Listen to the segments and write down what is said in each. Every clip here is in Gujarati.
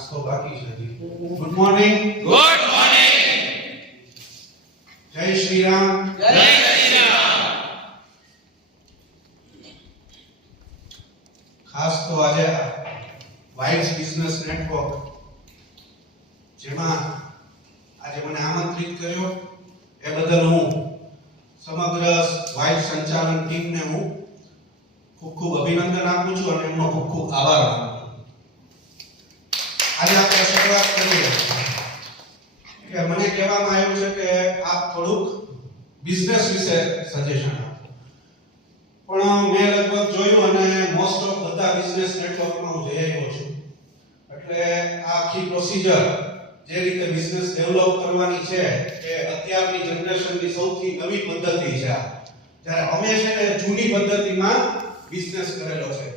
નાસ્તો બાકી છે હજી. Good morning. Good morning. જય શ્રી રામ. જય શ્રી રામ. ખાસ તો આજે વાઇબ્સ બિઝનેસ નેટવર્ક જેમાં આજે મને આમંત્રિત કર્યો એ બદલ હું સમગ્ર વાઇબ્સ સંચાલન ટીમને હું ખૂબ ખૂબ અભિનંદન આપું છું અને એમનો ખૂબ ખૂબ આભાર માનું છું. આજે આપણે શરૂઆત કરીએ કે મને કહેવામાં આવ્યું છે કે આપ થોડુંક બિઝનેસ વિશે સજેશન આપો, પણ મેં લગભગ જોયું અને મોસ્ટ ઓફ બધા બિઝનેસ નેટવર્કમાં હું જઈ આવ્યો છું, એટલે આ આખી પ્રોસિજર જે રીતે બિઝનેસ ડેવલપ કરવાની છે એ અત્યારની જનરેશનની સૌથી નવી પદ્ધતિ છે. જ્યારે અમે છે ને જૂની પદ્ધતિમાં બિઝનેસ કરેલો છે.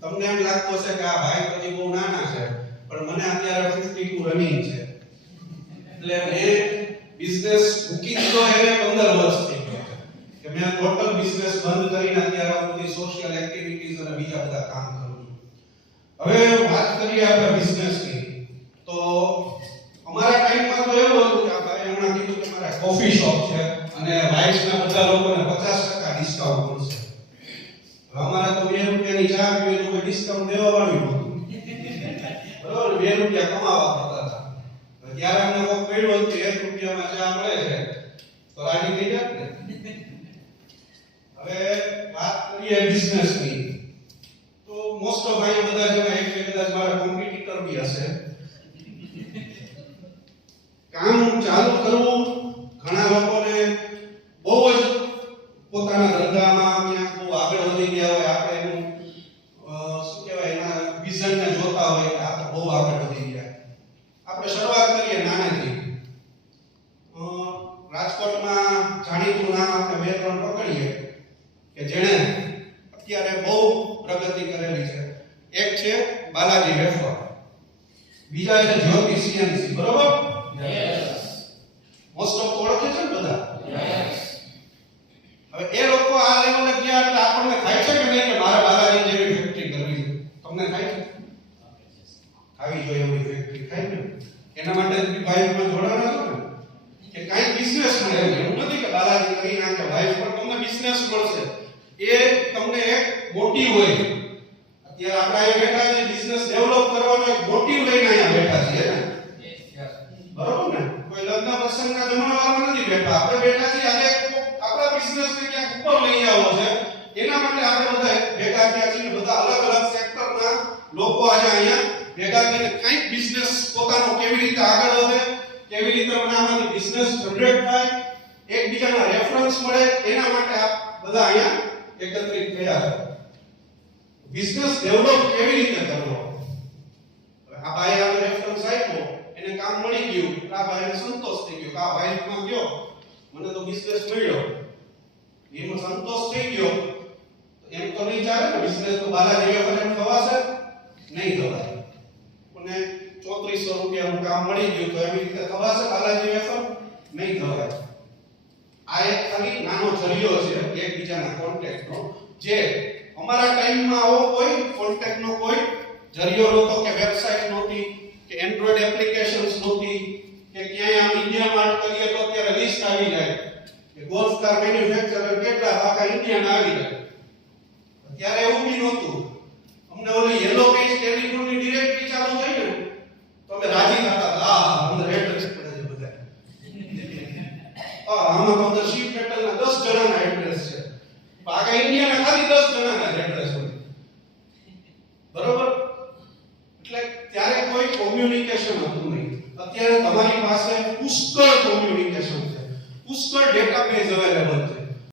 તમને એમ લાગતો હશે કે આ ભાઈ પછી બહુ નાના છે, પણ મને અત્યારે 52 રનિંગ છે, એટલે મેં બિઝનેસ મૂકી દીધો એને 15 વર્ષ થઈ ગયા છે કે મેં ટોટલ બિઝનેસ બંધ કરીને અત્યારે આ બધી સોશિયલ એક્ટિવિટીઝ અને બીજા બધા કામ કરું છું. હવે વાત કરીએ આપણે બિઝનેસની, તો અમારા ટાઈમમાં તો એવું હતું કે આપણે હમણાં કીધું કે મારા કોફી શોપ છે અને વાઇબ્સના બધા લોકોને 50% ડિસ્કાઉન્ટ મળશે. હવે અમારે તો 2 રૂપિયાની ચા પીવે તો કોઈ ડિસ્કાઉન્ટ દેવા વાળું નહોતું, બરોબર? 2 રૂપિયા કમાવા પડતા હતા. ત્યારે અમને કોઈ કહ્યું કે 1 રૂપિયામાં ચા મળે છે તો રાજી થઈ જાત ને. હવે વાત કરીએ બિઝનેસની, તો મોસ્ટ ઓફ ભાઈઓ બધા જેવા એક બે કદાચ મારા કોમ્પિટિટર બી હશે. કામ ચાલુ કરવું ઘણા લોકોને બહુ જ પોતાના ધંધામાં ક્યાંક બહુ આગળ વધી ગયા હોય, આપણે એનું શું કહેવાય એના વિઝનને જોતા હોય કે આપણે બહુ આગળ વધી ગયા. આપણે શરૂઆત કરીએ નાનેથી. રાજકોટમાં જાણીતું નામ આપણે 2-3 પકડીએ કે જેણે અત્યારે બહુ પ્રગતિ કરેલી છે. એક છે બાલાજી વેફર, બીજા છે જ્યોતિ સીએનસી, બરોબર? યસ. મોસ્ટ ઓફ ઓળખે છે ને બધા? યસ. હવે એ લોકો આ લેવલે ગયા એટલે આપણને થાય છે કે નહીં કે મારે બાલાજી જેવી ફેક્ટરી કરવી છે? તમને થાય છે? આવી જોઈએ એવી ફેક્ટરી થાય ને, એના માટે ભાઈઓમાં જોડાણા છો ને કે કાંઈ બિઝનેસ મળે. એવું નથી કે બાલાજી કરી નાખે ભાઈ, પણ તમને બિઝનેસ મળશે. એ તમને એક મોટિવ હોય. અત્યારે આપણે અહીંયા બેઠા છે બિઝનેસ ડેવલપ કરવાનો એક મોટિવ લઈને અહીંયા બેઠા છીએ ને, બરોબર ને? કોઈ લગ્ન પ્રસંગના જમણવારમાં નથી બેઠા. આપણે બેઠા છીએ આજે આપણા બિઝનેસને ક્યાંક ઉપર લઈ આવવો છે, એના માટે આપણે બધા ભેગા થયા છીએ. બધા અલગ અલગ સેક્ટરના લોકો આજે અહીંયા ભેગા થઈને કંઈક બિઝનેસ પોતાનો કેવી રીતે આગળ વધે, કેવી રીતે આમાંથી બિઝનેસ જનરેટ થાય, એકબીજાના રેફરન્સ મળે, એના માટે આ બધા અહીંયા એકત્રિત થયા છે. બિઝનેસ ડેવલપ કેવી રીતે કરવો? આ ભાઈ આને રેફરન્સ આપ્યો, એને કામ મળી ગયું, આ ભાઈને સંતોષ થઈ ગયો કે આ વાઇફમાં ગયો, મને તો બિઝનેસ મળ્યો, એમાં સંતોષ થઈ ગયો. એમ તો નહીં ચાલે ને બિઝનેસ. તો બાલાજી વેફર એમ થવાશે નહીં થવાય. અને 3400 રૂપિયાનું કામ મળી ગયું તો એવી રીતે થવાશે બાલાજી વેફર? નહીં થવાય. આ એક ખાલી નાનો જરિયો છે એકબીજાના કોન્ટેક્ટનો, જે અમારા ટાઈમમાં આવો કોઈ કોન્ટેક્ટનો કોઈ જરિયો નહોતો, કે વેબસાઇટ નહોતી, કે એન્ડ્રોઇડ એપ્લિકેશન્સ નહોતી, કે ક્યાંય આમ ઇન્ડિયા માર્ટ કરીએ તો અત્યારે લિસ્ટ આવી જાય કે ગોલ્ફ કાર મેન્યુફેક્ચરર કેટલા આખા ઇન્ડિયાના આવી જાય. અત્યારે એવું બી નહોતું. અમને ઓલી યલો પેજ ટેલિફોનની ડિરેક્ટરી ચાલુ થઈ ને તો અમે રાજી થતા હતા, આ અંદર એડ્રેસ પડે છે બધા. આમાં તો અંદર શીપ મેટલના 10 જણાના એડ્રેસ છે, આખા ઇન્ડિયાના ખાલી 10 જણાના એડ્રેસ હોય, બરોબર? એટલે ત્યારે કોઈ કોમ્યુનિકેશન હતું નહીં. અત્યારે તમારી પાસે પુષ્કળ કોમ્યુનિકેશન છે, પુષ્કળ ડેટાબેઝ અવેલેબલ છે.